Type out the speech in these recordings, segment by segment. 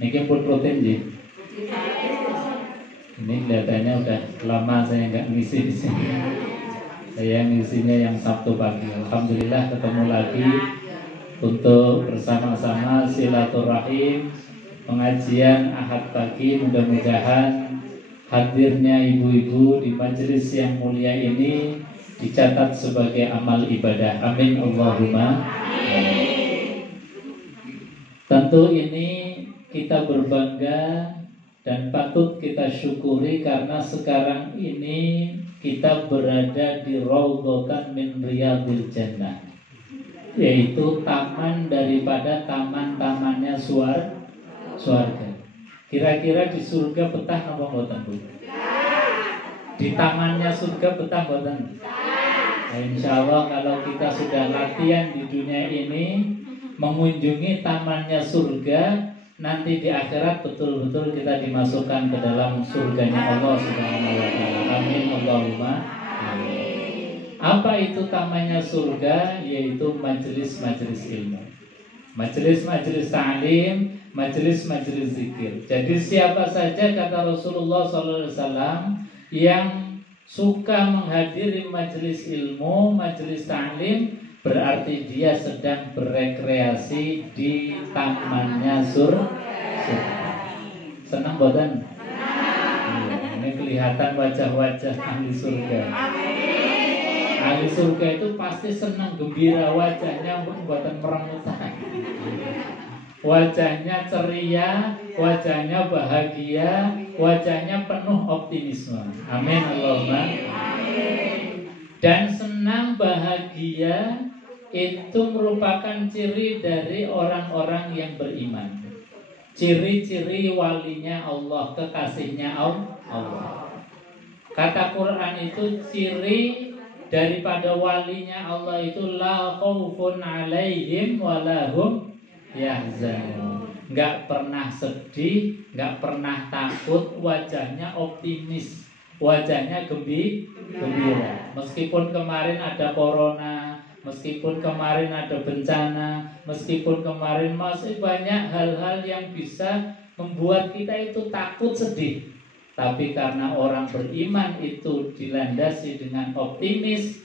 Niki pun rutin ji. Ini kelihatannya udah lama saya nggak ngisi di sini. Saya ngisinya yang Sabtu pagi. Alhamdulillah ketemu lagi untuk bersama-sama silaturahim pengajian Ahad pagi. Mudah-mudahan hadirnya ibu-ibu di majelis yang mulia ini dicatat sebagai amal ibadah. Amin Allahumma. Tentu ini kita berbangga dan patut kita syukuri karena sekarang ini kita berada di Raudhatan min Riyadil Jannah, yaitu taman daripada taman-tamannya surga. Kira-kira di surga betah apa mboten Bu? Di tamannya surga betah mboten? Nah, insya Allah kalau kita sudah latihan di dunia ini mengunjungi tamannya surga, nanti di akhirat betul-betul kita dimasukkan ke dalam surganya Allah Subhanahu wa taala. Amin Allahumma amin. Apa itu tamannya surga? Yaitu majelis-majelis ilmu, majelis-majelis ta'lim, majelis-majelis zikir. Jadi siapa saja kata Rasulullah SAW yang suka menghadiri majelis ilmu, majelis ta'lim, berarti dia sedang berekreasi di tamannya surga. Senang boten? Ini kelihatan wajah-wajah ahli surga. Ahli surga itu pasti senang, gembira wajahnya, buatan meremutan. Wajahnya ceria, wajahnya bahagia, wajahnya penuh optimisme. Amin Allahumma. Dan senang bahagia itu merupakan ciri dari orang-orang yang beriman. Ciri-ciri walinya Allah, kekasihnya Allah. Kata Quran itu ciri daripada walinya Allah itu la khaufun alaihim walahum yahzanun. Enggak pernah sedih, enggak pernah takut, wajahnya optimis, wajahnya gembira. Meskipun kemarin ada corona, meskipun kemarin ada bencana, meskipun kemarin masih banyak hal-hal yang bisa membuat kita itu takut, sedih. Tapi karena orang beriman itu dilandasi dengan optimis,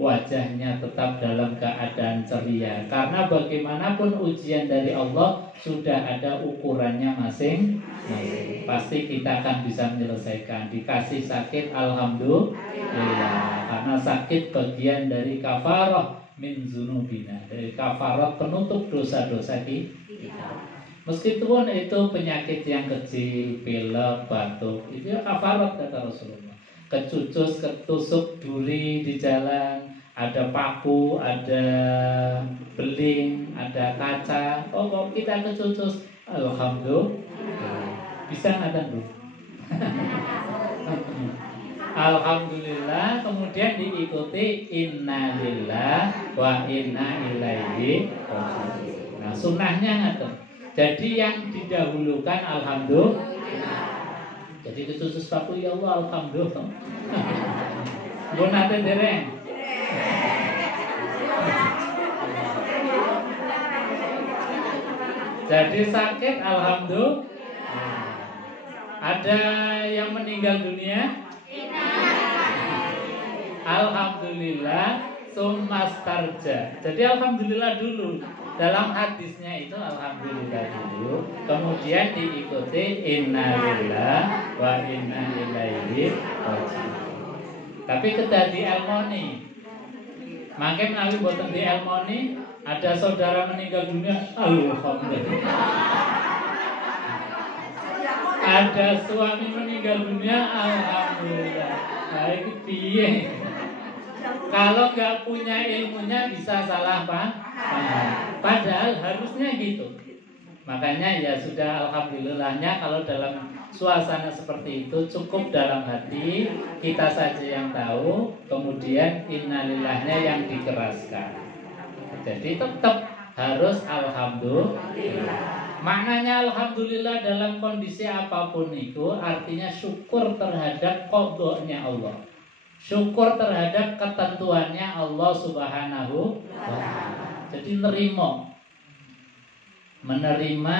wajahnya tetap dalam keadaan ceria. Karena bagaimanapun ujian dari Allah sudah ada ukurannya masing-masing. Pasti kita akan bisa menyelesaikan. Dikasih sakit, alhamdulillah. Karena sakit bagian dari kafarah min zunubina, dari kafarah penutup dosa-dosa kita. Meskipun itu penyakit yang kecil, pilek, batuk, itu ya kafarat kata Rasulullah. Kecucus, ketusuk duri di jalan, ada paku, ada beling, ada kaca. Oh, kok kita kecucus? Alhamdulillah. Bisa nggak Bu? Alhamdulillah. Kemudian diikuti innalillah wa inna ilaihi raji'un. Nah, sunnahnya nggak. Jadi yang didahulukan alhamdulillah. Jadi kecucus paku ya Allah alhamdulillah. Bu nate dereng. Jadi sakit alhamdulillah. Ada yang meninggal dunia? Alhamdulillah sumastarja. Jadi alhamdulillah dulu. Dalam hadisnya itu alhamdulillah dulu, kemudian diikuti innalillah wa inna ilaihi raji'un. Tapi kedah di elmoni. Makin ali boten di elmoni, ada saudara meninggal dunia, alhamdulillah. Ada suami meninggal dunia, alhamdulillah. Baik piye? Kalau nggak punya ilmunya bisa salah paham. Padahal harusnya gitu. Makanya ya sudah alhamdulillahnya kalau dalam suasana seperti itu cukup dalam hati kita saja yang tahu, kemudian innalillahnya yang dikeraskan. Jadi tetap harus alhamdulillah. Maknanya alhamdulillah dalam kondisi apapun itu artinya syukur terhadap qadha-nya Allah. Syukur terhadap ketentuannya Allah Subhanahu wa ta'ala. Jadi menerima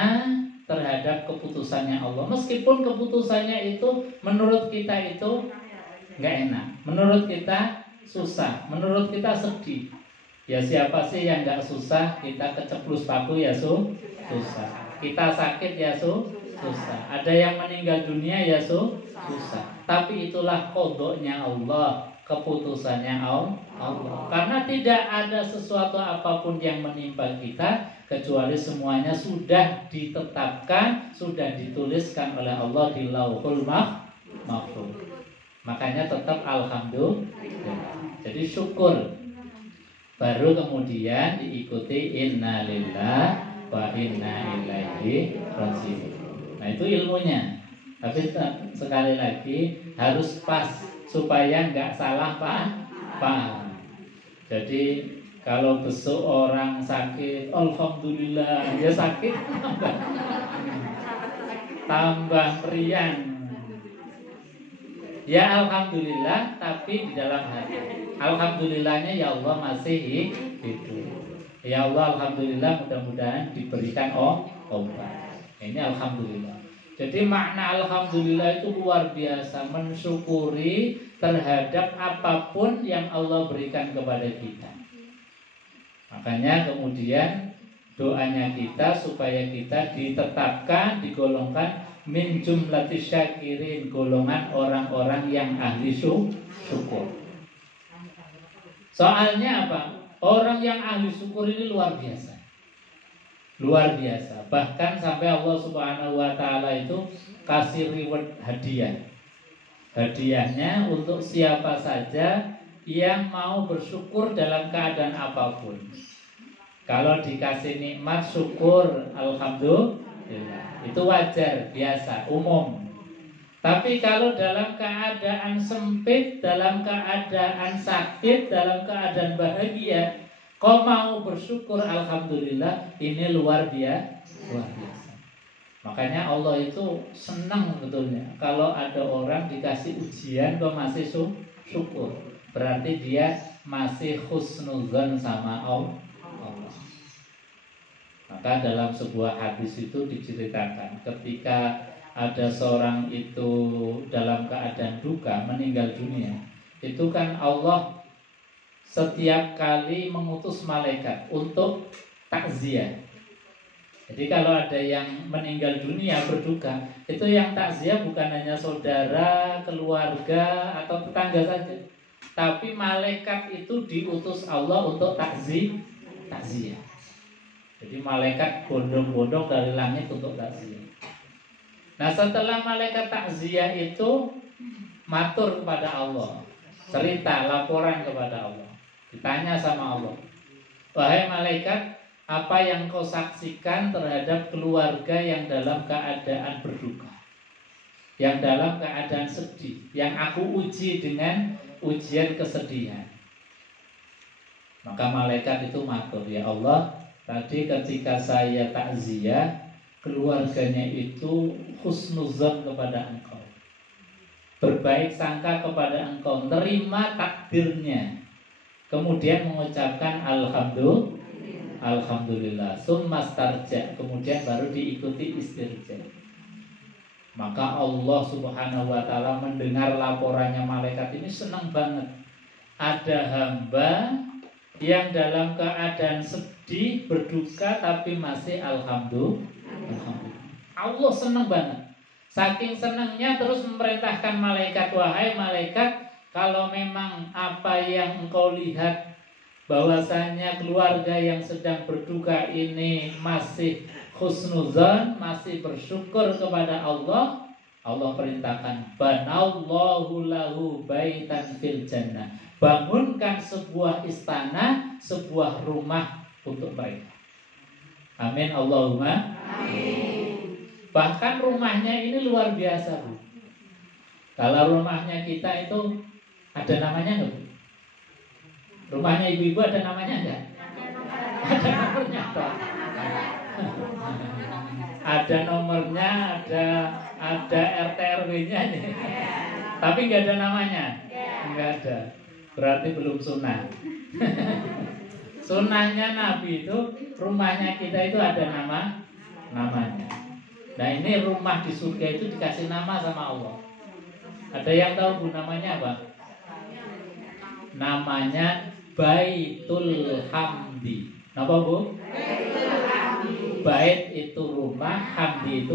terhadap terhadap keputusannya Allah. Meskipun keputusannya itu menurut kita itu nggak enak, menurut kita susah, menurut kita sedih. Ya siapa sih yang nggak susah? Kita keceplus paku ya susah. Kita sakit ya susah. Ada yang meninggal dunia ya susah. Tapi itulah qadanya Allah, keputusannya Allah. Karena tidak ada sesuatu apapun yang menimpa kita kecuali semuanya sudah ditetapkan, sudah dituliskan oleh Allah di Lauhul Mahfuz. Makanya tetap alhamdulillah. Jadi syukur. Baru kemudian diikuti inna lillahi wa inna ilaihi raji'un. Nah itu ilmunya. Tapi sekali lagi harus pas supaya nggak salah paham. Jadi kalau besok orang sakit, alhamdulillah dia sakit tambah riang. Ya alhamdulillah, tapi di dalam hati alhamdulillahnya ya Allah masih hidup. Ya Allah alhamdulillah, mudah-mudahan diberikan obat. Ini alhamdulillah. Jadi makna alhamdulillah itu luar biasa, mensyukuri terhadap apapun yang Allah berikan kepada kita. Makanya kemudian doanya kita supaya kita ditetapkan, digolongkan min jumlatis syakirin, golongan orang-orang yang ahli syukur. Soalnya apa? Orang yang ahli syukur ini luar biasa. Luar biasa. Bahkan sampai Allah Subhanahu wa taala itu kasih reward hadiah. Hadiahnya untuk siapa saja yang mau bersyukur dalam keadaan apapun. Kalau dikasih nikmat syukur alhamdulillah. Itu wajar, biasa, umum. Tapi kalau dalam keadaan sempit, dalam keadaan sakit, dalam keadaan bahagia, kau mau bersyukur alhamdulillah, ini luar biasa. Makanya Allah itu senang sebetulnya kalau ada orang dikasih ujian kok masih syukur. Berarti dia masih husnuzan sama Allah. Maka dalam sebuah hadis itu diceritakan ketika ada seorang itu dalam keadaan duka meninggal dunia, itu kan Allah setiap kali mengutus malaikat untuk takziah. Jadi kalau ada yang meninggal dunia berduka, itu yang takziah bukan hanya saudara, keluarga atau tetangga saja, tapi malaikat itu diutus Allah untuk takziah. Jadi malaikat bondong-bondong dari langit untuk takziah. Nah setelah malaikat takziah itu matur kepada Allah, cerita, laporan kepada Allah, ditanya sama Allah, wahai malaikat, apa yang kau saksikan terhadap keluarga yang dalam keadaan berduka, yang dalam keadaan sedih, yang aku uji dengan ujian kesedihan? Maka malaikat itu matur, ya Allah, tadi ketika saya takziah, keluarganya itu husnuzan kepada engkau, berbaik sangka kepada engkau, nerima takdirnya, kemudian mengucapkan alhamdulillah, summastarja, kemudian baru diikuti istirja. Maka Allah Subhanahu wa taala mendengar laporannya malaikat ini, senang banget. Ada hamba yang dalam keadaan sedih, berduka, tapi masih alhamdulillah. Allah senang banget. Saking senangnya terus memerintahkan malaikat, wahai malaikat, kalau memang apa yang engkau lihat bahwasanya keluarga yang sedang berduka ini masih husnuzan, masih bersyukur kepada Allah, Allah perintahkan, banallahu lahu baitan fil jannah, bangunkan sebuah istana, sebuah rumah untuk mereka. Amin Allahumma amin. Bahkan rumahnya ini luar biasa, Bu. Kalau rumahnya kita itu ada namanya enggak, Bu? Rumahnya ibu-ibu ada namanya enggak? Ada nomornya, Pak. Ada nomornya, ada RT RW-nya nih. Tapi enggak ada namanya. Enggak ada. Berarti belum sunnah. Sunnahnya Nabi itu rumahnya kita itu ada namanya. Nah ini rumah di surga itu dikasih nama sama Allah. Ada yang tahu Bu namanya apa? Namanya Baitul Hamdi. Apa Bu? Bait itu rumah, hamdi itu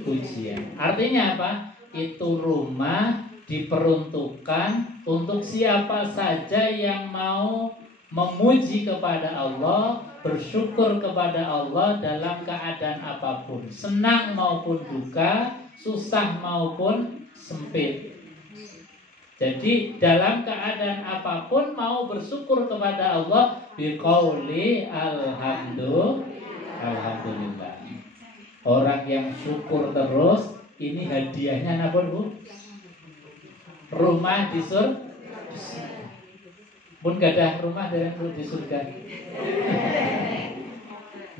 pujian. Artinya apa? Itu rumah diperuntukkan untuk siapa saja yang mau memuji kepada Allah, bersyukur kepada Allah dalam keadaan apapun, senang maupun duka, susah maupun sempit. Jadi dalam keadaan apapun mau bersyukur kepada Allah biqauli alhamdulillah. Orang yang syukur terus, ini hadiahnya apa Bu? Rumah di surga. Pun gak ada rumah di surga.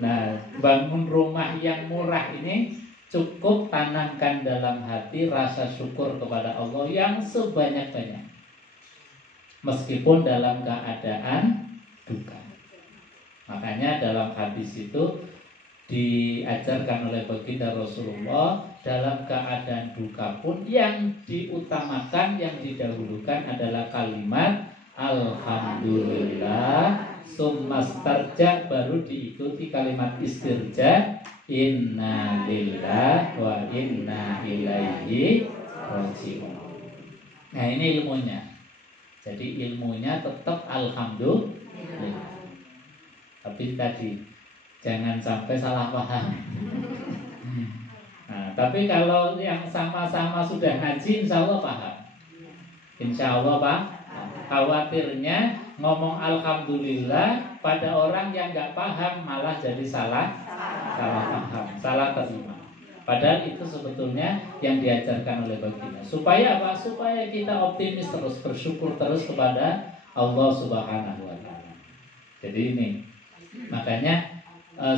Nah, bangun rumah yang murah ini cukup tanamkan dalam hati rasa syukur kepada Allah yang sebanyak-banyak, meskipun dalam keadaan duka. Makanya dalam hadis itu diajarkan oleh baginda Rasulullah, dalam keadaan duka pun yang diutamakan, yang didahulukan adalah kalimat alhamdulillah, summastarja, baru diikuti kalimat istirja, inna lillahi wa inna ilaihi raji'un. Nah ini ilmunya. Jadi ilmunya tetap alhamdulillah. Tapi tadi jangan sampai salah paham. Nah, tapi kalau yang sama-sama sudah ngaji, insya Allah paham. Insya Allah Pak. Khawatirnya ngomong alhamdulillah pada orang yang nggak paham malah jadi salah paham, salah terima. Padahal itu sebetulnya yang diajarkan oleh baginda. Supaya apa? Supaya kita optimis terus, bersyukur terus kepada Allah Subhanahu wa taala. Jadi ini makanya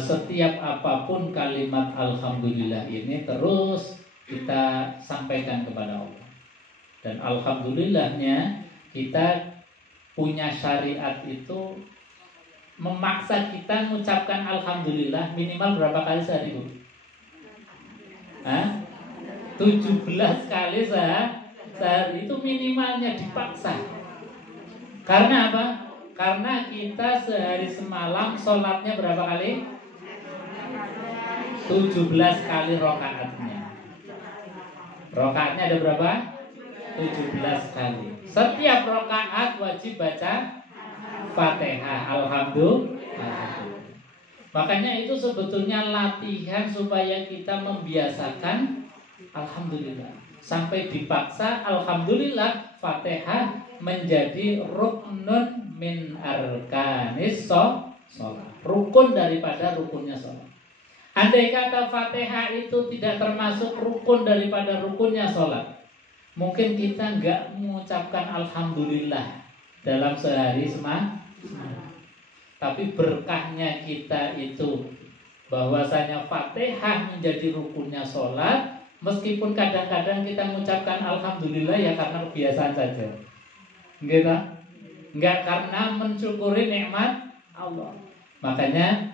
setiap apapun kalimat alhamdulillah ini terus kita sampaikan kepada Allah. Dan alhamdulillahnya kita punya syariat itu memaksa kita mengucapkan alhamdulillah minimal berapa kali sehari Bu? 17 kali sehari itu minimalnya, dipaksa. Karena apa? Karena kita sehari semalam sholatnya berapa kali? 17 kali rokaatnya. Rokaatnya ada berapa? 17 kali. Setiap rokaat wajib baca Fatihah. Alhamdulillah. Makanya itu sebetulnya latihan supaya kita membiasakan alhamdulillah. Sampai dipaksa alhamdulillah Fatihah menjadi ruknun min arkanis sholat. Rukun daripada rukunnya sholat. Andai kata Fatihah itu tidak termasuk rukun daripada rukunnya sholat, mungkin kita nggak mengucapkan alhamdulillah dalam sehari semalam. Tapi berkahnya kita itu bahwasanya Fatihah menjadi rukunnya sholat, meskipun kadang-kadang kita mengucapkan alhamdulillah ya karena kebiasaan saja, gitu? Nggak karena mensyukuri nikmat Allah. Makanya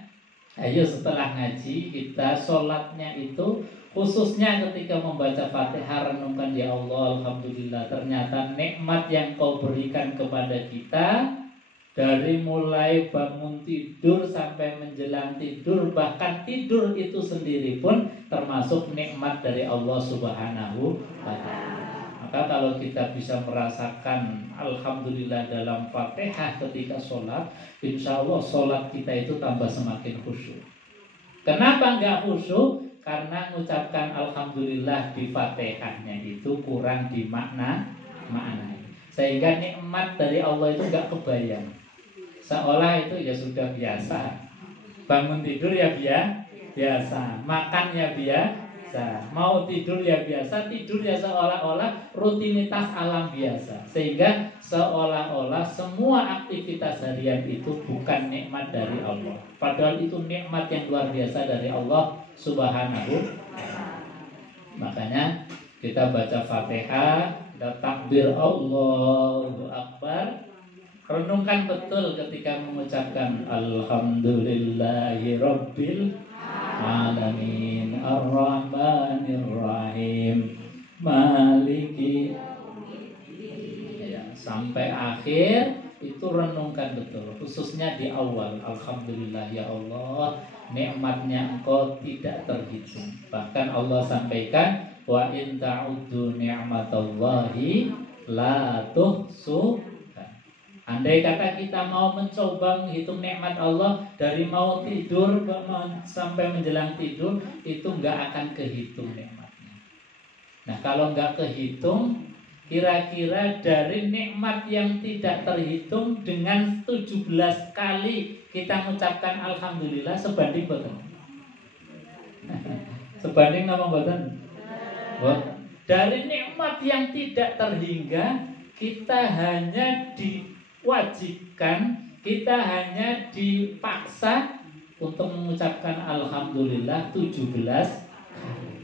ayo setelah ngaji kita sholatnya itu khususnya ketika membaca Fatihah renungkan ya Allah alhamdulillah, ternyata nikmat yang Kau berikan kepada kita dari mulai bangun tidur sampai menjelang tidur, bahkan tidur itu sendiri pun termasuk nikmat dari Allah Subhanahu wa taala. Maka kalau kita bisa merasakan alhamdulillah dalam Fatihah ketika sholat, insya Allah sholat kita itu tambah semakin khusyuk. Kenapa enggak khusyuk? Karena mengucapkan alhamdulillah di Fatihahnya itu kurang di makna, sehingga nikmat dari Allah itu enggak kebayang. Seolah itu ya sudah biasa. Bangun tidur ya biasa, makan ya biasa, mau tidur ya biasa, tidur ya seolah-olah rutinitas alam biasa. Sehingga seolah-olah semua aktivitas harian itu bukan nikmat dari Allah. Padahal itu nikmat yang luar biasa dari Allah Subhanahu. Makanya kita baca Fatihah, kita takbir Allahu Akbar, renungkan betul ketika mengucapkan alhamdulillahi rabbil alamin Ar-Rahmanir Rahim, Maliki. Ya, sampai akhir itu renungkan betul, khususnya di awal. Alhamdulillah ya Allah, nikmatnya Engkau tidak terhitung. Bahkan Allah sampaikan, wa in ta'uddu ni'matallahi la tuhsuha. Andai kata kita mau mencoba menghitung nikmat Allah dari mau tidur sampai menjelang tidur, itu nggak akan kehitung nikmatnya. Nah, kalau nggak kehitung, kira-kira dari nikmat yang tidak terhitung dengan 17 kali kita mengucapkan alhamdulillah sebanding boten? Sebanding nama boten? Dari nikmat yang tidak terhingga, kita hanya diwajibkan, kita hanya dipaksa untuk mengucapkan alhamdulillah 17 kali.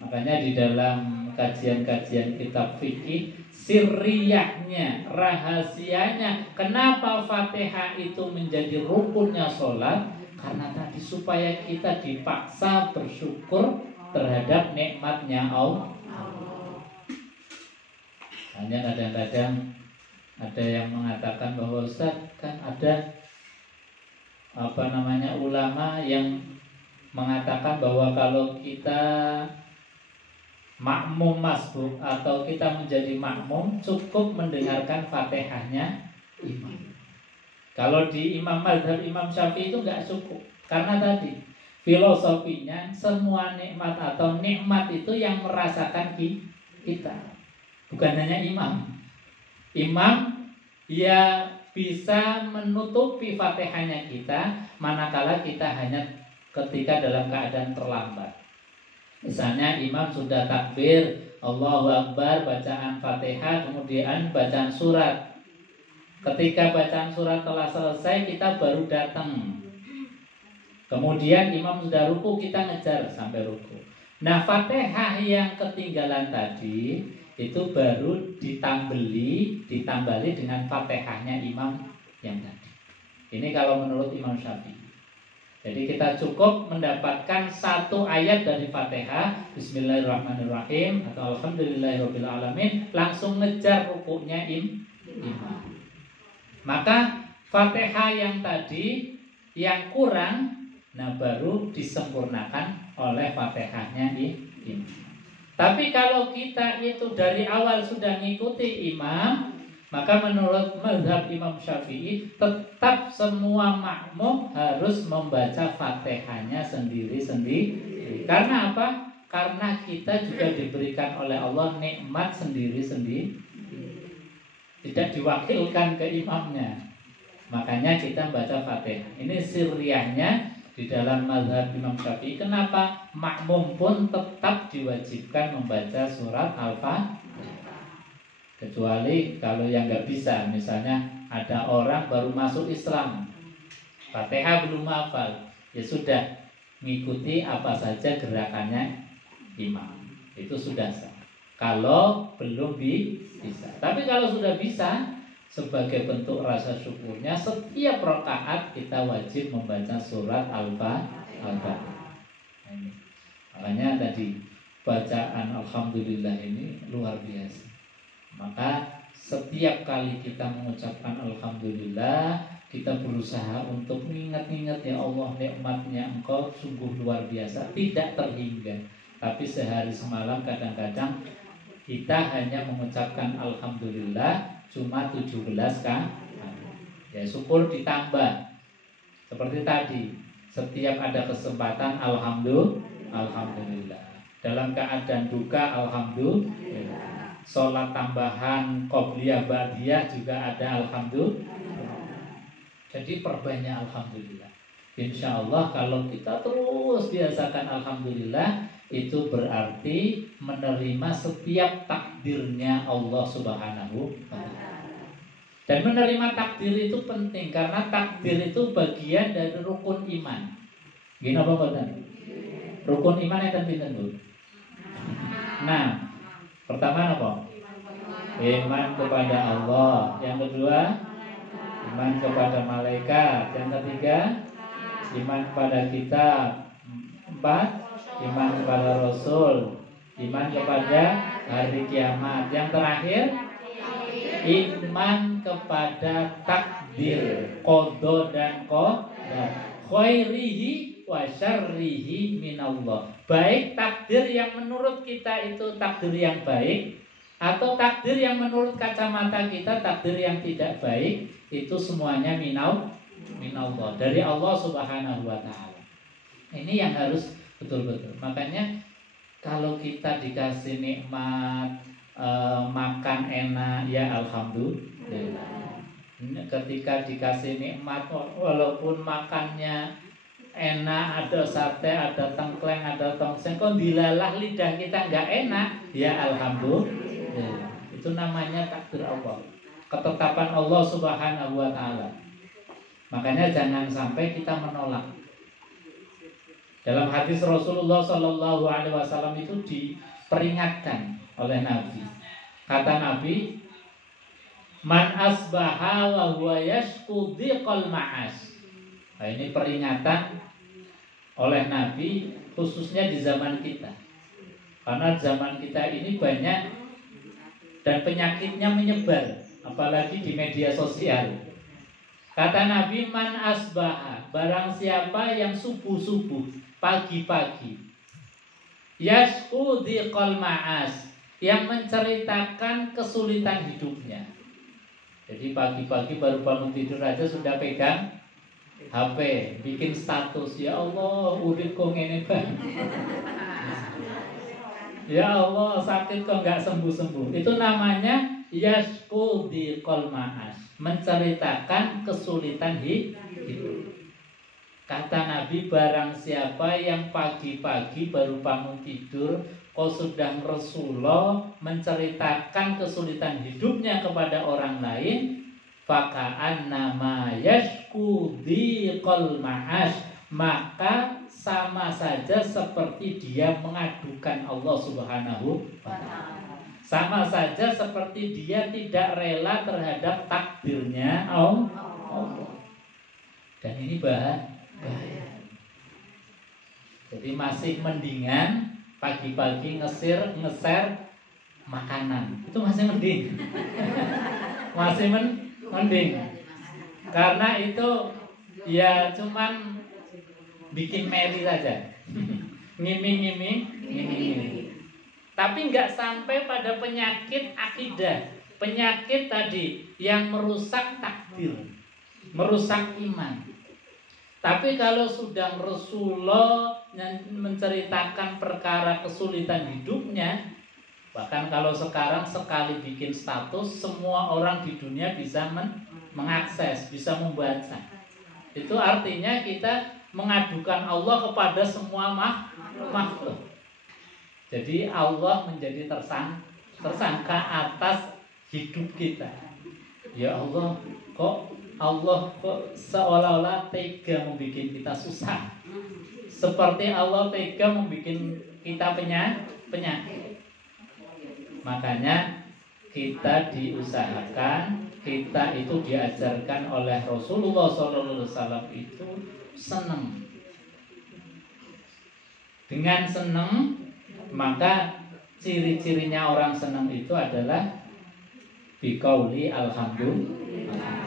Makanya di dalam kajian-kajian kitab fikih, sirriyahnya, rahasianya, kenapa Fatihah itu menjadi rukunnya sholat? Karena tadi supaya kita dipaksa bersyukur terhadap nikmatnya Allah. Hanya kadang-kadang ada yang mengatakan bahwa Ustaz, kan ada ulama yang mengatakan bahwa kalau kita makmum masbuk atau kita menjadi makmum, cukup mendengarkan Fatihahnya imam. Kalau di mazhab Imam Syafi'i itu nggak cukup, karena tadi filosofinya semua nikmat atau nikmat itu yang merasakan kita, bukan hanya imam. Imam ya bisa menutupi Fatihahnya kita manakala kita hanya ketika dalam keadaan terlambat. Misalnya imam sudah takbir, Allahu Akbar, bacaan Fatihah, kemudian bacaan surat. Ketika bacaan surat telah selesai, kita baru datang. Kemudian imam sudah ruku, kita ngejar sampai ruku. Nah, Fatihah yang ketinggalan tadi itu baru ditambali dengan Fatihahnya imam yang tadi. Ini kalau menurut Imam Syafi'i. Jadi kita cukup mendapatkan satu ayat dari Fatihah, Bismillahirrahmanirrahim atau Alhamdulillahirabbil alamin, langsung ngejar rukuknya imam. Maka Fatihah yang tadi yang kurang, nah baru disempurnakan oleh Fatihahnya imam. Tapi kalau kita itu dari awal sudah ngikuti imam, maka menurut mazhab Imam Syafi'i tetap semua makmum harus membaca Fatihahnya sendiri-sendiri. Karena apa? Karena kita juga diberikan oleh Allah nikmat sendiri-sendiri, tidak diwakilkan ke imamnya. Makanya kita baca Fatihah. Ini sirriyahnya di dalam mazhab Imam Syafi'i. Kenapa makmum pun tetap diwajibkan membaca surat Al-Fatihah? Kecuali kalau yang nggak bisa, misalnya ada orang baru masuk Islam, Fatihah belum hafal, ya sudah mengikuti apa saja gerakannya imam, itu sudah sah. Kalau belum bisa, tapi kalau sudah bisa, sebagai bentuk rasa syukurnya, setiap rakaat kita wajib membaca surat Al-Fatihah. Makanya tadi bacaan Alhamdulillah ini luar biasa. Maka setiap kali kita mengucapkan Alhamdulillah, kita berusaha untuk mengingat-ingat, ya Allah, nikmatnya Engkau sungguh luar biasa, tidak terhingga. Tapi sehari semalam kadang-kadang kita hanya mengucapkan Alhamdulillah cuma 17 kali. Ya syukur ditambah. Seperti tadi, setiap ada kesempatan Alhamdulillah. Dalam keadaan duka Alhamdulillah. Sholat tambahan qobliyah ba'diyah juga ada Alhamdulillah. Jadi perbanyak Alhamdulillah. Insya Allah kalau kita terus biasakan Alhamdulillah, itu berarti menerima setiap takdirnya Allah Subhanahu wa ta'ala. Dan menerima takdir itu penting, karena takdir itu bagian dari rukun iman. Gini apa Pak? Rukun iman yang penting dulu. Nah, pertama apa? Iman kepada Allah. Yang kedua, iman kepada malaikat. Yang ketiga, iman kepada kitab. 4, iman kepada Rasul, iman kepada hari kiamat. Yang terakhir, iman kepada takdir, qada dan qadar, khairihi wa syarrihi minallah. Baik takdir yang menurut kita itu takdir yang baik, atau takdir yang menurut kacamata kita takdir yang tidak baik, itu semuanya minallah, dari Allah Subhanahu wa taala. Ini yang harus betul-betul. Makanya kalau kita dikasih nikmat, makan enak, ya alhamdulillah. Ketika dikasih nikmat, walaupun makannya enak, ada sate, ada tengkleng, ada tongseng, kok dilalah lidah kita nggak enak, ya alhamdulillah. Itu namanya takdir Allah, ketetapan Allah Subhanahu wa taala. Makanya jangan sampai kita menolak. Dalam hadis Rasulullah Shallallahu Alaihi Wasallam itu diperingatkan oleh Nabi. Kata Nabi, man asbaha wa huwa yashku dhiqal ma'as. Nah, ini peringatan oleh Nabi khususnya di zaman kita. Karena zaman kita ini banyak dan penyakitnya menyebar, apalagi di media sosial. Kata Nabi, man asbaha, barang siapa yang subuh-subuh, pagi-pagi, yashku dhiqal ma'as, yang menceritakan kesulitan hidupnya. Jadi pagi-pagi baru bangun tidur aja sudah pegang HP, bikin status, ya Allah, urip kok ngene banget. Ya Allah, sakit kok nggak sembuh-sembuh. Itu namanya yashku dhiqal ma'as, menceritakan kesulitan hidup. Kata Nabi, barang siapa yang pagi-pagi baru bangun tidur kok sudah Rasulullah menceritakan kesulitan hidupnya kepada orang lain, faka'annama yashku dhiqal ma'ash, maka sama saja seperti dia mengadukan Allah Subhanahu wa ta'ala. Sama saja seperti dia tidak rela terhadap takdirnya Allah. Dan ini bahaya. Jadi masih mendingan pagi-pagi nge-share makanan. Itu masih mending. Masih mending. Karena itu ya cuman bikin merry saja. Ngiming-ngiming. Tapi nggak sampai pada penyakit akidah. Penyakit tadi yang merusak takdir, merusak iman. Tapi kalau sudah Rasulullah menceritakan perkara kesulitan hidupnya, bahkan kalau sekarang sekali bikin status, semua orang di dunia bisa mengakses, bisa membaca. Itu artinya kita mengadukan Allah kepada semua makhluk. Jadi Allah menjadi tersangka atas hidup kita. Ya Allah, kok seolah-olah tega membuat kita susah, seperti Allah tega membuat kita penyakit. Makanya kita diusahakan, kita itu diajarkan oleh Rasulullah SAW itu senang. Dengan senang, maka ciri-cirinya orang senang itu adalah biqauli alhamdulillah.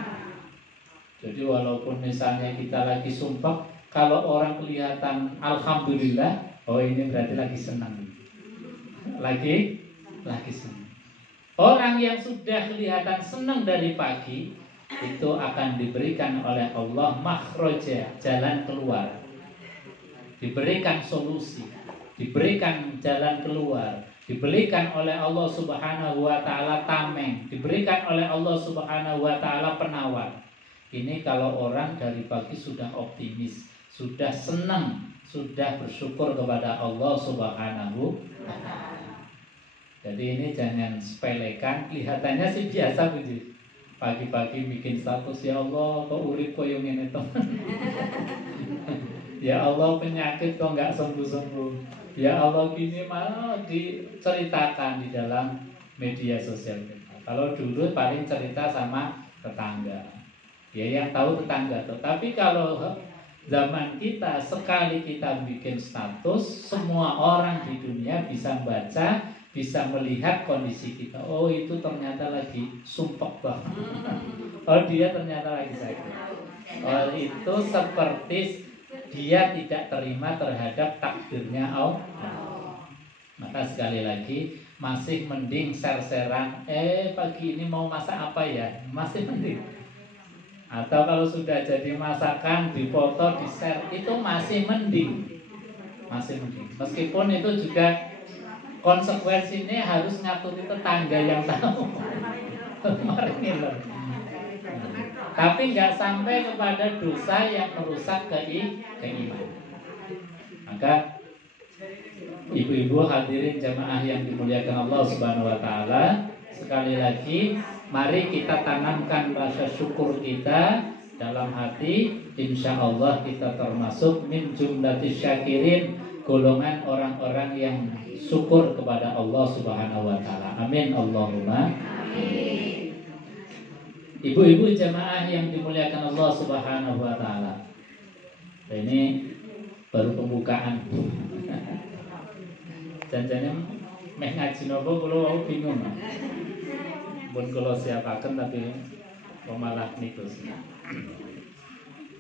Jadi walaupun misalnya kita lagi sumpah, kalau orang kelihatan alhamdulillah, oh ini berarti lagi senang. Lagi senang. Orang yang sudah kelihatan senang dari pagi, itu akan diberikan oleh Allah makhraja, jalan keluar. Diberikan solusi, diberikan jalan keluar, diberikan oleh Allah Subhanahu wa taala tameng, diberikan oleh Allah Subhanahu wa taala penawar. Ini kalau orang dari pagi sudah optimis, sudah senang, sudah bersyukur kepada Allah Subhanahu wa taala. Jadi ini jangan sepelekan, kelihatannya sih biasa begitu. Pagi-pagi bikin status, ya Allah kok urip koyo ngene to. Ya Allah penyakit kok enggak sembuh-sembuh. Ya Allah gini malah diceritakan di dalam media sosial kita. Kalau dulu paling cerita sama tetangga. Ya yang tahu tetangga tuh. Tapi kalau Zaman kita sekali kita bikin status, semua orang di dunia bisa baca, bisa melihat kondisi kita. Oh itu ternyata lagi sumpek banget. Oh dia ternyata lagi sakit. Oh itu seperti dia tidak terima terhadap takdirnya Allah. Maka sekali lagi masih mending share-sharean. Pagi ini mau masak apa ya? Masih mending. Atau kalau sudah jadi masakan difoto, di-share, itu masih mending. Masih mending. Meskipun itu juga konsekuensinya harus ngaturi tetangga yang tahu. Kemarin loh. Tapi nggak sampai kepada dosa yang merusak keimanan. Maka ibu-ibu hadirin jamaah yang dimuliakan Allah Subhanahu wa taala, sekali lagi mari kita tanamkan rasa syukur kita dalam hati. Insya Allah kita termasuk min jumlatis syakirin, golongan orang-orang yang syukur kepada Allah Subhanahu wa taala. Amin Allahumma amin. Ibu-ibu jamaah yang dimuliakan Allah Subhanahu wa taala. Ini baru pembukaan. Janjane meh ngaji napa kula bingung. Pun kula siapaken tapi malah niku.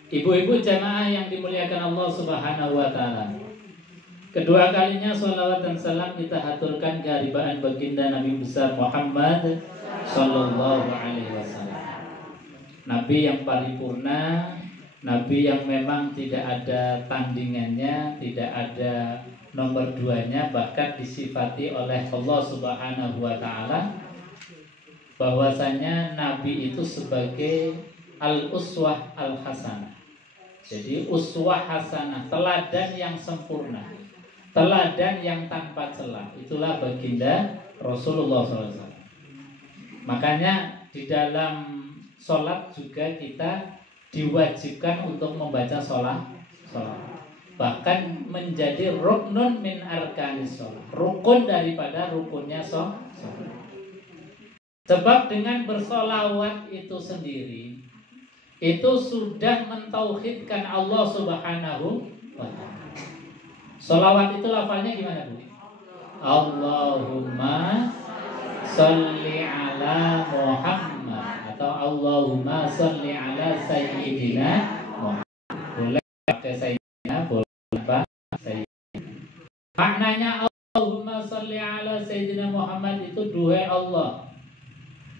Ibu-ibu jamaah yang dimuliakan Allah Subhanahu wa taala. Kedua kalinya sholawat dan salam kita haturkan keharibaan baginda Nabi besar Muhammad sallallahu alaihi wasallam. Nabi yang paripurna, Nabi yang memang tidak ada tandingannya, tidak ada nomor duanya, bahkan disifati oleh Allah Subhanahu wa taala bahwasanya Nabi itu sebagai al-uswah al-hasanah. Jadi uswah hasanah, teladan yang sempurna, teladan yang tanpa celah. Itulah baginda Rasulullah SAW. Makanya di dalam sholat juga kita diwajibkan untuk membaca sholat. Bahkan menjadi ruknun min arkanis sholat, rukun daripada rukunnya sholat. Sebab dengan bersolawat itu sendiri itu sudah mentauhidkan Allah Subhanahu wa ta'ala. Sholawat itu lafalnya gimana Bu? Allahumma sholli ala Muhammad atau Allahumma sholli ala Sayyidina Muhammad. Boleh pakai Sayyidina, boleh apa? Sayyidina. Maknanya Allahumma sholli ala Sayyidina Muhammad itu duhai Allah,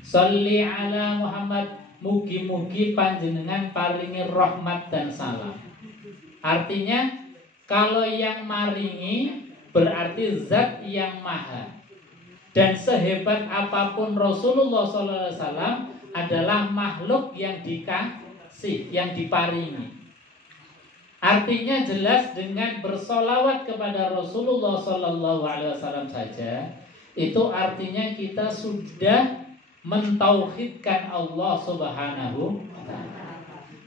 sholli ala Muhammad, mugi-mugi panjenengan paringi rahmat dan salam. Artinya kalau yang maringi berarti zat yang maha. Dan sehebat apapun Rasulullah SAW adalah makhluk yang dikasih, yang diparingi. Artinya jelas dengan bersolawat kepada Rasulullah SAW saja, itu artinya kita sudah mentauhidkan Allah Subhanahu wa ta'ala.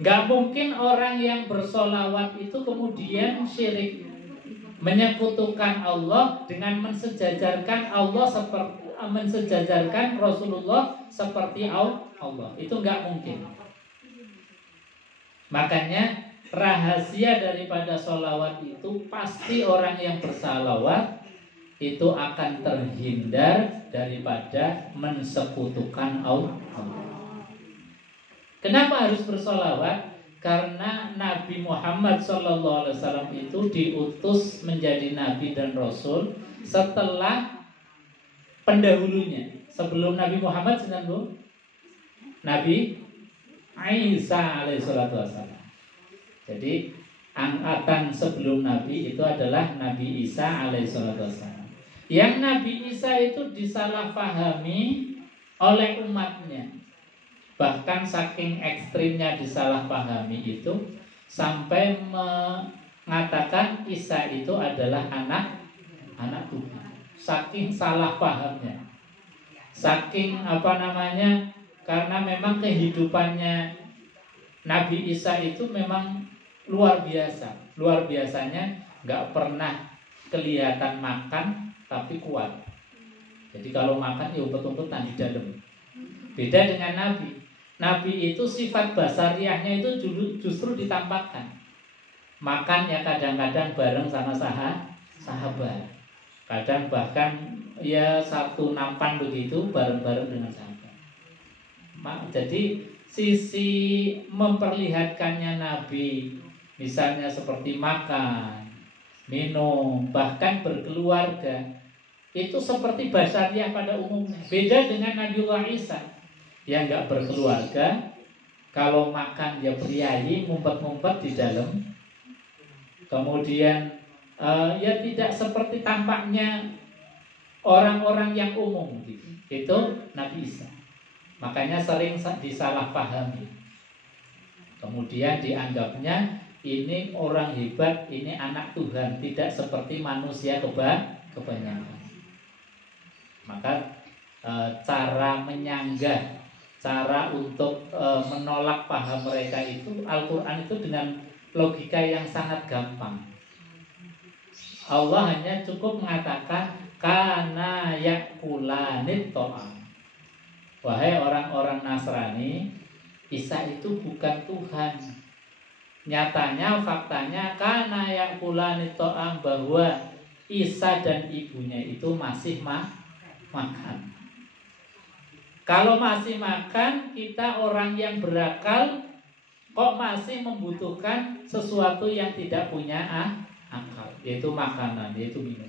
Gak mungkin orang yang bersolawat itu kemudian syirik, menyekutukan Allah dengan mensejajarkan Allah seperti mensejajarkan Rasulullah seperti Allah. Itu gak mungkin. Makanya rahasia daripada solawat itu pasti orang yang bersolawat itu akan terhindar daripada mensekutukan Allah. Kenapa harus bersolawat? Karena Nabi Muhammad SAW itu diutus menjadi Nabi dan Rasul setelah pendahulunya. Sebelum Nabi Muhammad Nabi Isa alaihissalam. Jadi angkatan sebelum Nabi itu adalah Nabi Isa alaihissalam. Yang Nabi Isa itu disalahpahami oleh umatnya. Bahkan saking ekstrimnya disalahpahami itu sampai mengatakan Isa itu adalah anak Tuhan. Saking salah pahamnya, saking karena memang kehidupannya Nabi Isa itu memang luar biasa. Luar biasanya nggak pernah kelihatan makan tapi kuat. Jadi kalau makan ya umpet-umpetan di dalam. Beda dengan Nabi. Nabi itu sifat basariahnya itu justru ditampakkan. makan ya kadang-kadang bareng sama sahabat. Kadang bahkan ya satu nampan begitu bareng-bareng dengan sahabat. Jadi sisi memperlihatkannya Nabi, misalnya seperti makan, minum, bahkan berkeluarga, itu seperti basariah pada umumnya. Beda dengan Nabiullah Isa yang nggak berkeluarga, kalau makan dia priayi, ngumpet-ngumpet di dalam. Kemudian ya tidak seperti tampaknya orang-orang yang umum gitu. Itu Nabi Isa. Makanya sering disalahpahami. Kemudian dianggapnya ini orang hebat, ini anak Tuhan, tidak seperti manusia kebanyakan. Maka cara menyanggah, cara untuk menolak paham mereka itu, Al-Quran itu dengan logika yang sangat gampang. Allah hanya cukup mengatakan kana yakulanit to'am. Wahai orang-orang Nasrani, Isa itu bukan Tuhan. Nyatanya, faktanya kana yakulanit to'am, bahwa Isa dan ibunya itu masih makan. Kalau masih makan, kita orang yang berakal kok masih membutuhkan sesuatu yang tidak punya akal, yaitu makanan, yaitu minum.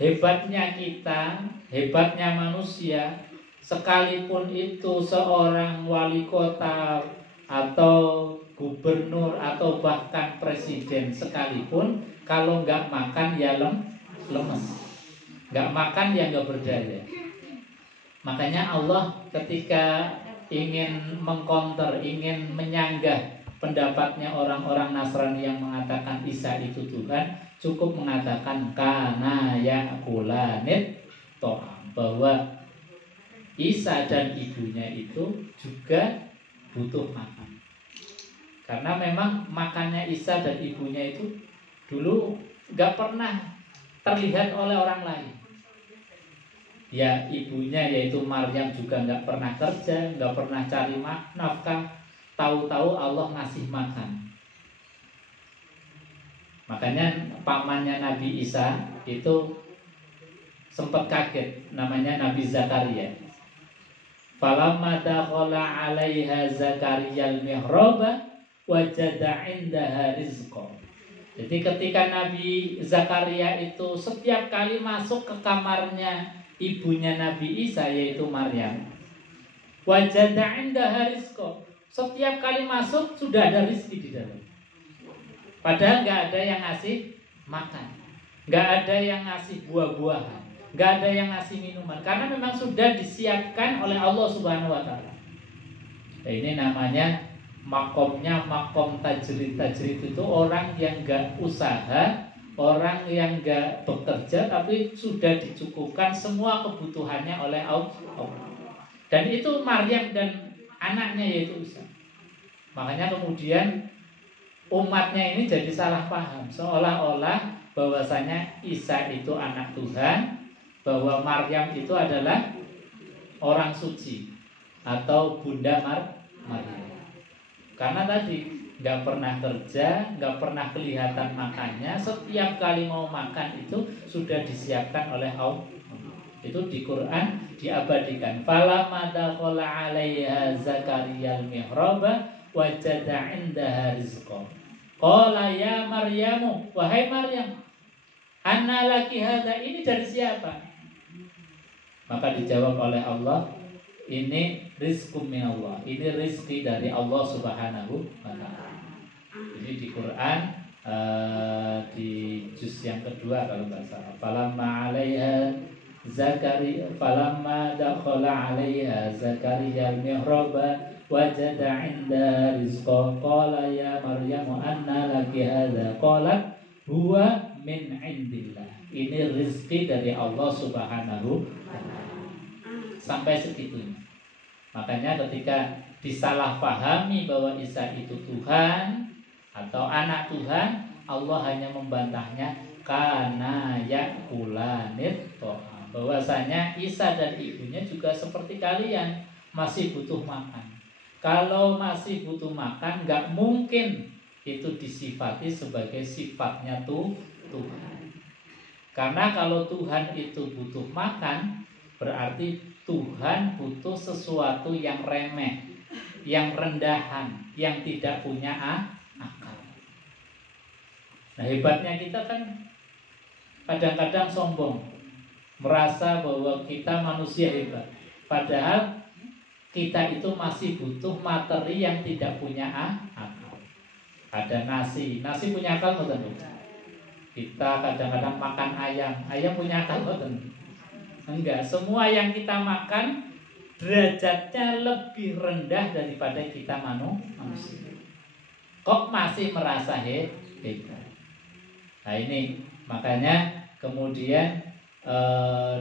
Hebatnya kita, hebatnya manusia, sekalipun itu seorang wali kota atau gubernur atau bahkan presiden sekalipun, kalau nggak makan ya lemes, nggak makan ya nggak berdaya. Makanya Allah ketika ingin mengkonter, ingin menyanggah pendapatnya orang-orang Nasrani yang mengatakan Isa itu Tuhan, cukup mengatakan kana yakulanit to'am, bahwa Isa dan ibunya itu juga butuh makan. Karena memang makannya Isa dan ibunya itu dulu gak pernah terlihat oleh orang lain. Ya ibunya yaitu Maryam juga nggak pernah kerja, nggak pernah cari nafkah. Tahu-tahu Allah ngasih makan. Makanya pamannya Nabi Isa itu sempat kaget, namanya Nabi Zakaria. Falamma dakhala 'alaiha Zakaria al-mihraba wajada 'indaha rizqa. Jadi ketika Nabi Zakaria itu setiap kali masuk ke kamarnya ibunya Nabi Isa yaitu Maryam, wajada 'indaha rizqa, setiap kali masuk sudah ada rizki di dalam. Padahal nggak ada yang ngasih makan, nggak ada yang ngasih buah-buahan, nggak ada yang ngasih minuman, karena memang sudah disiapkan oleh Allah Subhanahu Wa Taala. Nah, ini namanya makomnya makom tajrid. Tajrid itu orang yang nggak usaha, orang yang nggak bekerja, tapi sudah dicukupkan semua kebutuhannya oleh Allah. Dan itu Maryam dan anaknya yaitu Isa. Makanya kemudian umatnya ini jadi salah paham, seolah-olah bahwasanya Isa itu anak Tuhan, bahwa Maryam itu adalah orang suci atau Bunda Maryam. Karena tadi nggak pernah kerja, nggak pernah kelihatan makannya, setiap kali mau makan itu sudah disiapkan oleh Allah. Itu di Quran diabadikan. Falamma dakhala 'alaiha Zakaria al-mihraba wajada 'indaha rizqa. Qala ya Maryamu, wahai Maryam, anna laki hadza, ini dari siapa? Maka dijawab oleh Allah, ini rizqum minallah, ini rizki dari Allah Subhanahu wa ta'ala. Jadi di Quran di juz yang kedua kalau nggak salah, falamma 'alaiha Zakaria, falamma dakhala 'alaiha Zakaria al-mihraba wajada 'inda rizqa qala ya Maryamu anna laki hadza qalat huwa min 'indillah, ini rizki dari Allah Subhanahu wa ta'ala. Sampai segitunya. Makanya ketika disalahpahami bahwa Isa itu Tuhan atau anak Tuhan, Allah hanya membantahnya kana yakulanit to'am, bahwasanya Isa dan ibunya juga seperti kalian masih butuh makan. Kalau masih butuh makan, nggak mungkin itu disifati sebagai sifatnya Tuhan. Karena kalau Tuhan itu butuh makan, berarti Tuhan butuh sesuatu yang remeh, yang rendahan, yang tidak punya akal. Nah, hebatnya kita kan kadang-kadang sombong, merasa bahwa kita manusia hebat. Padahal kita itu masih butuh materi yang tidak punya akal. Ada nasi punya akal betul. Kita kadang-kadang makan ayam punya akal betul. Enggak, semua yang kita makan derajatnya lebih rendah daripada kita manusia. Kok masih merasa hebat? Nah ini makanya kemudian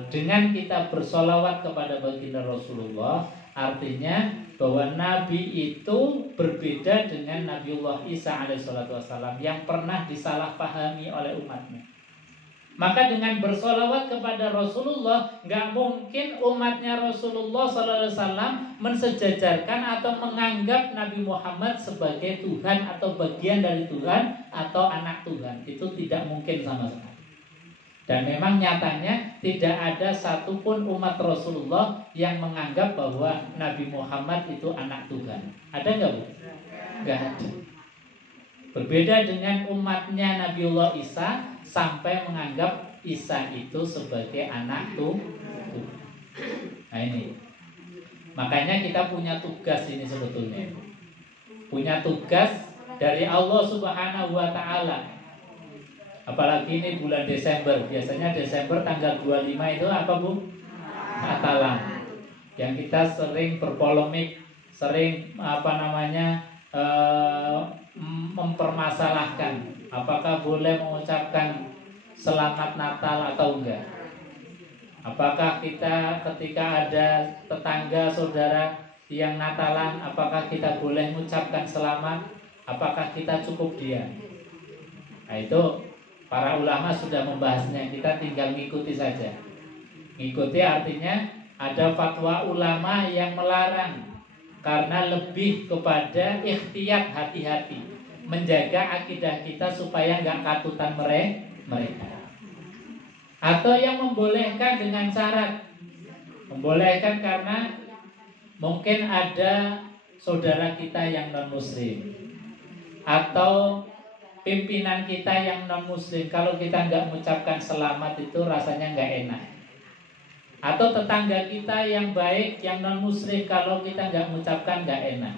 dengan kita bersolawat kepada baginda Rasulullah, artinya bahwa Nabi itu berbeda dengan Nabiullah Isa alaihissalam yang pernah disalahpahami oleh umatnya. Maka dengan bersolawat kepada Rasulullah, nggak mungkin umatnya Rasulullah SAW mensejajarkan atau menganggap Nabi Muhammad sebagai Tuhan atau bagian dari Tuhan atau anak Tuhan. Itu tidak mungkin sama sekali. Dan memang nyatanya tidak ada satupun umat Rasulullah yang menganggap bahwa Nabi Muhammad itu anak Tuhan. Ada nggak, Bu? Nggak ada. Berbeda dengan umatnya Nabiullah Isa sampai menganggap Isa itu sebagai anak Tuhan. Nah ini, makanya kita punya tugas ini sebetulnya. Punya tugas dari Allah Subhanahu wa Ta'ala. Apalagi ini bulan Desember. Biasanya Desember tanggal 25 itu apa, Bu? Natalan. Yang kita sering berpolemik, sering mempermasalahkan apakah boleh mengucapkan selamat Natal atau enggak. Apakah kita ketika ada tetangga saudara yang Natalan, apakah kita boleh mengucapkan selamat? Apakah kita cukup diam? Nah itu para ulama sudah membahasnya, kita tinggal ngikuti saja. Ngikuti artinya ada fatwa ulama yang melarang, karena lebih kepada ikhtiyat, hati-hati, menjaga akidah kita supaya nggak katutan mereka. Atau yang membolehkan dengan syarat, membolehkan karena mungkin ada saudara kita yang non muslim atau pimpinan kita yang non muslim, kalau kita nggak mengucapkan selamat itu rasanya nggak enak. Atau tetangga kita yang baik, yang non-muslim, kalau kita nggak mengucapkan nggak enak.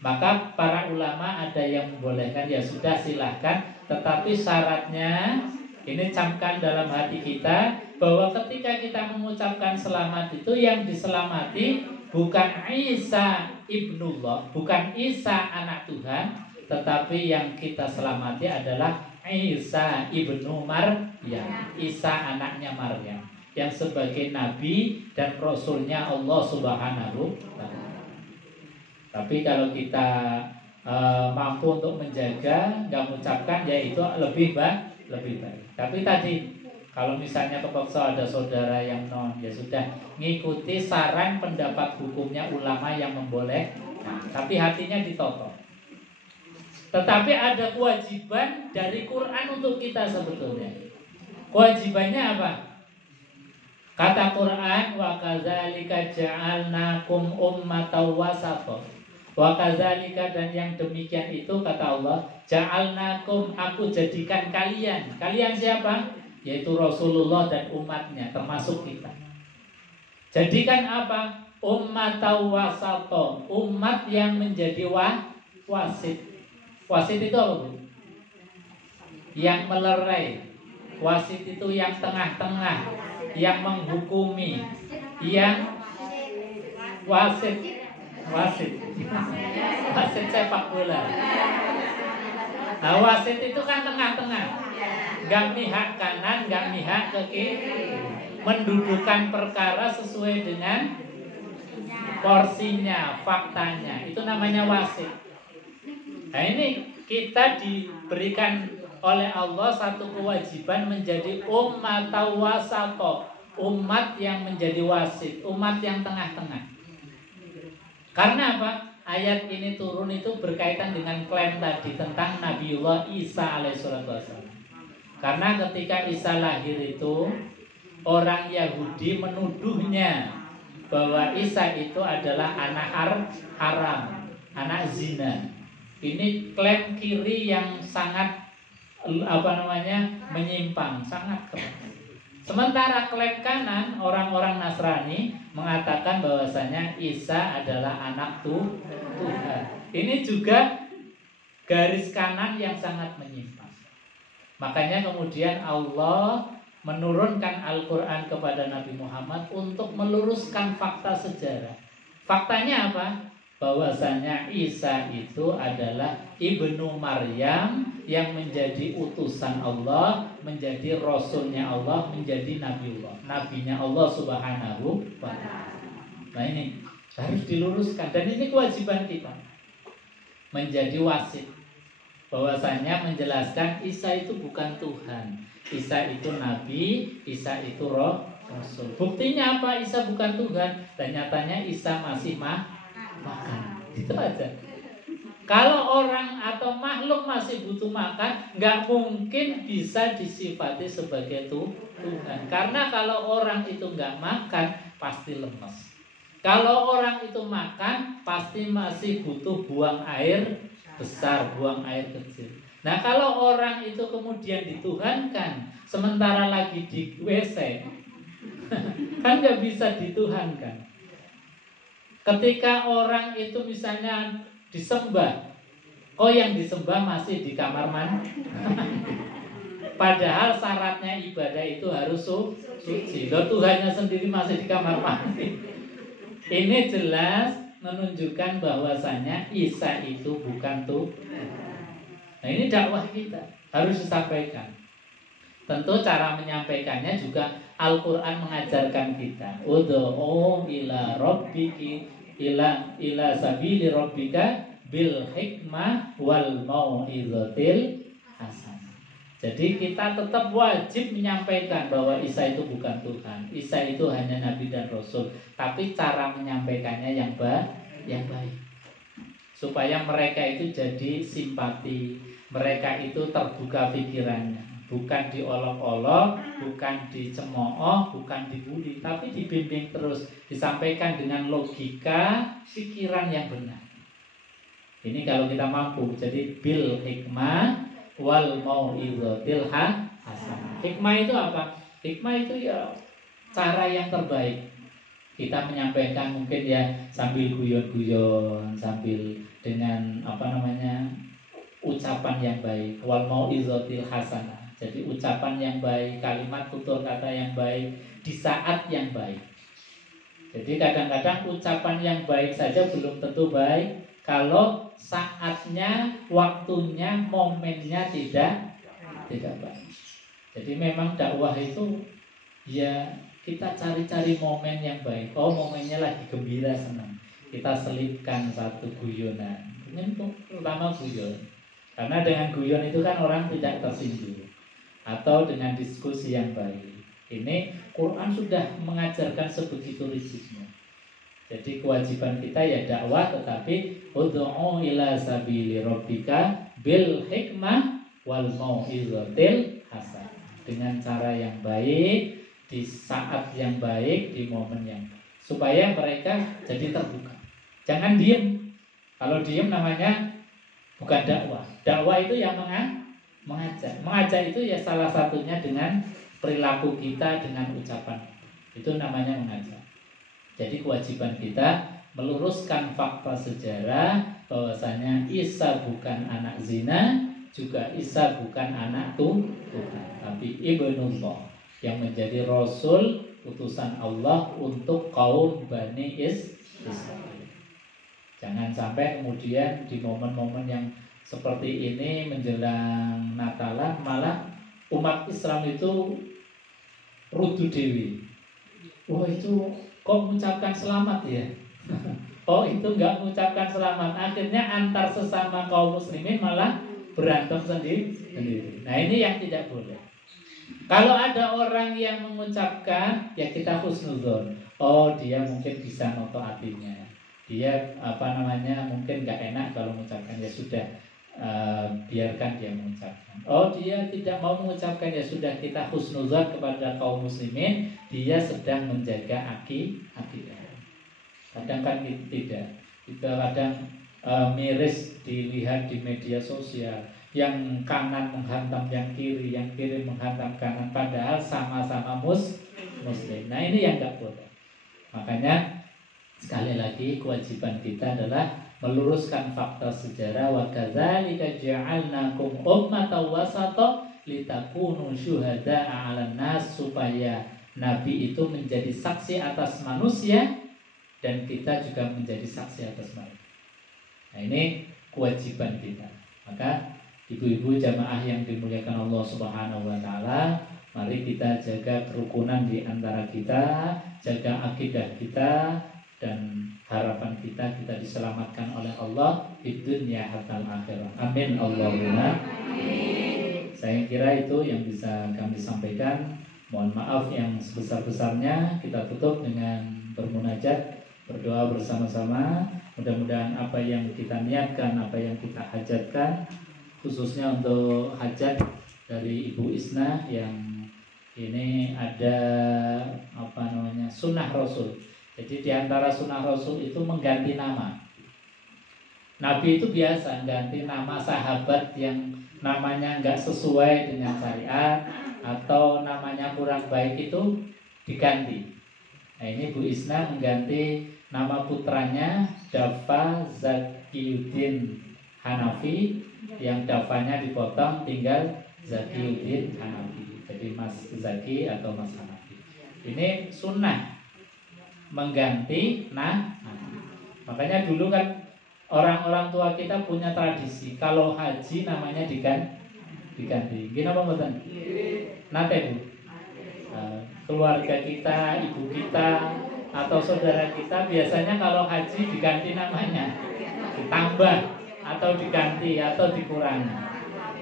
Maka para ulama ada yang membolehkan, ya sudah silahkan. Tetapi syaratnya, ini camkan dalam hati kita, bahwa ketika kita mengucapkan selamat itu, yang diselamati bukan Isa ibnullah, bukan Isa anak Tuhan, tetapi yang kita selamati adalah Isa ibnu Maryam, Isa anaknya Maryam, yang sebagai nabi dan rasulnya Allah Subhanahu wa Ta'ala. Tapi kalau kita mampu untuk menjaga, nggak mengucapkan, ya itu lebih baik. Tapi tadi kalau misalnya kepaksa ada saudara yang non, ya sudah ngikuti saran pendapat hukumnya ulama yang membolehkan, tapi hatinya ditoto. Tetapi ada kewajiban dari Quran untuk kita sebetulnya. Kewajibannya apa? Kata Quran, wa kadzalika ja'alnakum ummatan wasata. Wa kadzalika, dan yang demikian itu kata Allah, ja'alnakum, aku jadikan kalian. Kalian siapa? Yaitu Rasulullah dan umatnya, termasuk kita. Jadikan apa? Ummatan wasata, umat yang menjadi wasit. Wasit itu apa, Bu? Yang melerai. Wasit itu yang tengah-tengah, yang menghukumi, yang wasit sepak bola. Nah, wasit itu kan tengah-tengah, nggak mihak kanan, nggak mihak ke kiri, mendudukan perkara sesuai dengan porsinya, faktanya. Itu namanya wasit. Nah ini kita diberikan oleh Allah satu kewajiban menjadi umat wasato, umat yang menjadi wasit, umat yang tengah-tengah. Karena apa? ayat ini turun itu berkaitan dengan klaim tadi tentang Nabiullah Isa alaihissalam. Karena ketika Isa lahir itu orang Yahudi menuduhnya bahwa Isa itu adalah anak haram, anak zina. Ini klaim kiri yang sangat menyimpang, sangat keras. Sementara klaim kanan orang-orang Nasrani mengatakan bahwasanya Isa adalah anak Tuhan. Ini juga garis kanan yang sangat menyimpang. Makanya kemudian Allah menurunkan Al-Quran kepada Nabi Muhammad untuk meluruskan fakta sejarah. Faktanya apa? Bahwasanya Isa itu adalah ibnu Maryam yang menjadi utusan Allah, menjadi rasulnya Allah, menjadi nabiullah, nabinya Allah Subhanahu wa ta'ala. Nah ini harus diluruskan dan ini kewajiban kita menjadi wasit, bahwasanya menjelaskan Isa itu bukan Tuhan, Isa itu nabi, Isa itu rasul. Buktinya apa? Isa bukan Tuhan dan nyatanya Isa masih makan. Itu aja. Kalau orang atau makhluk masih butuh makan, nggak mungkin bisa disifati sebagai Tuhan. Karena kalau orang itu nggak makan, pasti lemes. Kalau orang itu makan, pasti masih butuh buang air besar, buang air kecil. Nah kalau orang itu kemudian dituhankan, sementara lagi di WC, kan nggak bisa dituhankan. Ketika orang itu misalnya disembah, yang disembah masih di kamar mandi. Padahal syaratnya ibadah itu harus suci. Loh, Tuhannya sendiri masih di kamar mandi. Ini jelas menunjukkan bahwasanya Isa itu bukan Tuhan. Nah ini dakwah kita harus disampaikan. Tentu cara menyampaikannya juga Al-Quran mengajarkan kita. Ud'u ila rabbiki ila sabili rabbika bil hikmah wal mau'izatil hasanah. Jadi kita tetap wajib menyampaikan bahwa Isa itu bukan Tuhan. Isa itu hanya nabi dan rasul, tapi cara menyampaikannya yang baik. Supaya mereka itu jadi simpati, mereka itu terbuka pikirannya. Bukan diolok-olok, bukan dicemooh, bukan dibully, tapi dibimbing terus, disampaikan dengan logika, pikiran yang benar. Ini kalau kita mampu. Jadi bil hikmah wal mau'izatil hasanah. Hikmah itu apa? Hikmah itu ya cara yang terbaik. Kita menyampaikan mungkin ya sambil guyon-guyon, sambil dengan ucapan yang baik. Wal mau'izatil hasanah. Jadi ucapan yang baik, kalimat tutur kata yang baik di saat yang baik. Jadi kadang-kadang ucapan yang baik saja belum tentu baik kalau saatnya, waktunya, momennya tidak baik. Jadi memang dakwah itu ya kita cari-cari momen yang baik. Momennya lagi gembira, senang, kita selipkan satu guyonan. Ini terutama guyon. Karena dengan guyon itu kan orang tidak tersinggung. Atau dengan diskusi yang baik. Ini Quran sudah mengajarkan sebegitu risiknya. Jadi kewajiban kita ya dakwah, tetapi ud'u ila sabili rabbika bil hikmah wal mau'izatil hasanah. Dengan cara yang baik, di saat yang baik, di momen yang baik. Supaya mereka jadi terbuka. Jangan diem. Kalau diem namanya bukan dakwah. Dakwah itu yang mengajak. Mengajak itu ya salah satunya dengan perilaku kita, dengan ucapan. Itu namanya mengajak. Jadi kewajiban kita meluruskan fakta sejarah bahwasanya Isa bukan anak zina, juga Isa bukan anak Tuhan, tapi ibnullah yang menjadi rasul utusan Allah untuk kaum Bani Israil. Jangan sampai kemudian di momen-momen yang seperti ini menjelang Natalan malah umat Islam itu rudu dewi. Itu kok mengucapkan selamat ya? Itu enggak mengucapkan selamat. Akhirnya antar sesama kaum muslimin malah berantem sendiri. Nah ini yang tidak boleh. Kalau ada orang yang mengucapkan, ya kita husnuzon. Dia mungkin bisa noto hatinya. Dia mungkin nggak enak kalau mengucapkan, ya sudah, biarkan dia mengucapkan. Oh, dia tidak mau mengucapkan, ya sudah, kita husnuzan kepada kaum muslimin, dia sedang menjaga akidah. Kadang kan tidak, kita kadang miris dilihat di media sosial, yang kanan menghantam yang kiri menghantam kanan, padahal sama-sama muslim. Nah, ini yang nggak boleh. Makanya sekali lagi kewajiban kita adalah meluruskan fakta sejarah. Wa kadzalika ja'alnakum ummatan wasata litakunu syuhada'a 'alan nas, supaya nabi itu menjadi saksi atas manusia dan kita juga menjadi saksi atas mereka. Nah, ini kewajiban kita. Maka ibu-ibu jamaah yang dimuliakan Allah Subhanahu wa taala, mari kita jaga kerukunan di antara kita, jaga akidah kita, dan harapan kita diselamatkan oleh Allah di dunia hatta akhirah. Amin Allahumma amin. Saya kira itu yang bisa kami sampaikan. Mohon maaf yang sebesar-besarnya. Kita tutup dengan bermunajat, berdoa bersama-sama. Mudah-mudahan apa yang kita niatkan, apa yang kita hajatkan, khususnya untuk hajat dari Ibu Isna yang ini ada sunnah Rasul. Jadi di antara sunnah Rasul itu mengganti nama. Nabi itu biasa ganti nama sahabat yang namanya nggak sesuai dengan syariat atau namanya kurang baik itu diganti. Nah, ini Bu Isna mengganti nama putranya Dafa Zakiyuddin Hanafi, yang Dafanya dipotong tinggal Zakiyuddin Hanafi. Jadi Mas Zaki atau Mas Hanafi. Ini sunnah mengganti makanya dulu kan orang-orang tua kita punya tradisi kalau haji namanya diganti. Gimana mboten? Nate Bu. Keluarga kita, ibu kita atau saudara kita biasanya kalau haji diganti namanya, ditambah atau diganti atau dikurangi.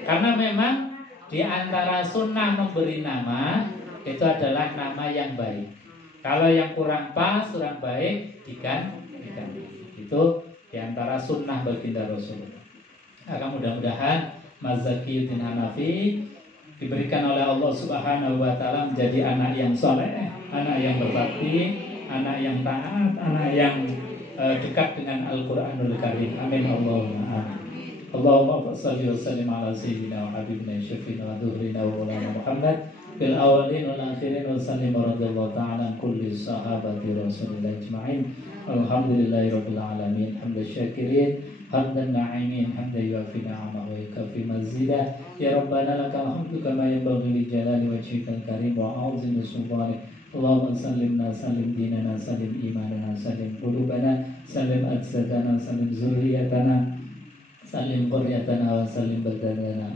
Karena memang di antara sunnah memberi nama itu adalah nama yang baik. Kalau yang kurang pas, kurang baik, diganti. Itu diantara sunnah baginda Rasulullah. Maka mudah-mudahan Mas Zakiyuddin Hanafi diberikan oleh Allah Subhanahu wa taala menjadi anak yang soleh, anak yang berbakti, anak yang taat, anak yang dekat dengan Al-Qur'anul Karim. Amin Allahumma amin. Allahumma shalli wa sallim ala sayyidina wa habibina syafiina wa dhuhrina wa maulana Muhammad bil awalin wal akhirin wa sallim radhiyallahu ta'ala an kulli sahabati Rasulillah ajma'in. Alhamdulillahirabbil alamin. Hamdan syakirin, hamdan na'imin, hamdan yuafi ni'amahu wa yukafi mazidah. Ya Rabbana lakal hamdu kama yanbaghi li jalali wajhikal karim wa 'azimi sultanik. Allahumma sallimna sallim dinana sallim imanana sallim qulubana sallim ajsadana sallim zurriyatana sallim quryatana wa sallim badana.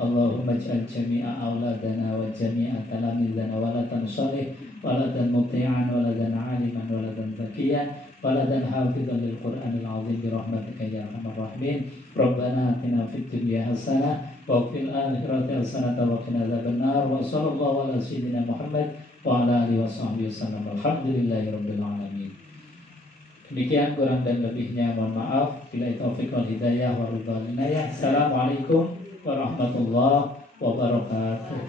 Allahumma ij'al jami'a auladana wa jami'a talamizana waladan shalih waladan muti'an waladan aliman waladan zakiyan waladan hafizan lil Qur'anil azim bi rahmatika ya arhamar rahimin. Rabbana atina fid dunya hasanah wa fil akhirati hasanah wa qina adzabannar. Wa sallallahu ala sayyidina Muhammad wa ala alihi washabbihi wasallam. Alhamdulillahirabbil alamin. Demikian kurang dan lebihnya mohon maaf. Bila taufik wal hidayah wa ridha. Assalamualaikum warahmatullahi wabarakatuh.